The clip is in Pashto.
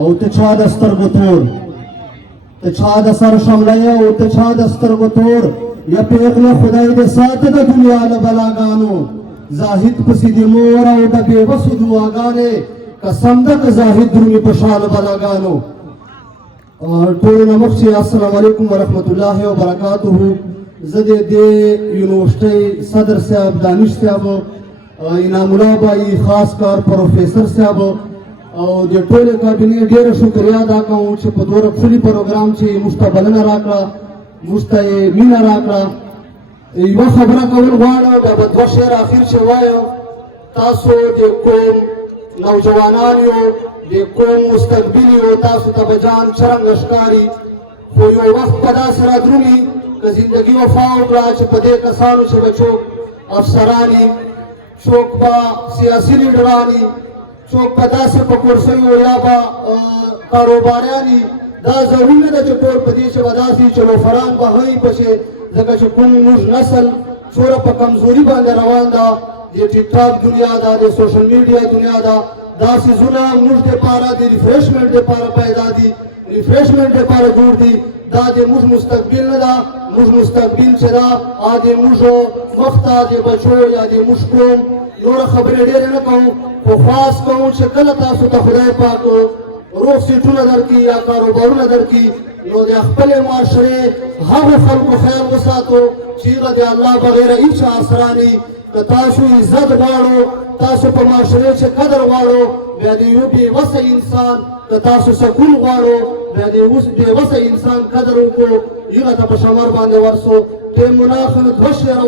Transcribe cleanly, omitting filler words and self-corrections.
او تچا دستر بطور تچا دستر شملیا او تچا دستر بطور یا پیغل خدای دے ساتھ دا دنیا لبلاگانو زاہد پسی دی مور او دا بے وسو دعاگانے قسم دا زاہد درمی پشال بلاگانو ٹولنا مخشی السلام علیکم ورحمت اللہ وبرکاتہ زدے دے یونیورسٹی صدر صاحب دانش صاحب انعام الله بھائی خاص کار پروفیسر صاحب او د ټول کابینې ډیره شکریا ادا کوم چې په دوره خپل پروګرام چې مستقبلنه راکړه مستې مینا راکړه یو خبره کول غواړم د بدو شعر اخر چې وایو تاسو د کوم نوجوانان یو د کوم مستقبل یو تاسو ته بجان چرنګ ښکاری خو یو وخت په داسې راتلونی که زندگی وفا وکړه چې په دې کسانو چې بچو افسرانی څوک به سیاسي لیډرانی څوک په داسې په کورسیو یا به کاروباریاني دا ضروري نه ده چې ټول په دې چې به داسې چې لوفران به هغوی پسې ځکه چې کوم موږ نسل څومره په کمزوري باندې روان ده د ټیک ټاک دنیا ده د سوشل میډیا دنیا ده دا څیزونه موږ دپاره د ریفریشمنټ دپاره پیدا دي ریفریشمنټ دپاره جوړ دي دا د موږ مستقبل نه ده موږ مستقبل چې ده د موږ مخ ته د بچو یا د موږ قوم نور خبرې ډېرې نه کوم خو خاص کوم چې کله تاسو ته خدای پاک روغ سیټونه درکړي یا کاروبارونه درکړي نو د خپلې معاشرې هغو خلکو خیال وساتو چې هغه د الله بغیر هېڅ اسراني که تاسو عزت غواړو تاسو په معاشرې چې قدر غواړو بیا د یو بېوسه انسان که تاسو سکون غواړو بیا د بېوسه انسان قدر وکړو هغه ته په شمار باندې ورسو ټیم مناخ دوه شعر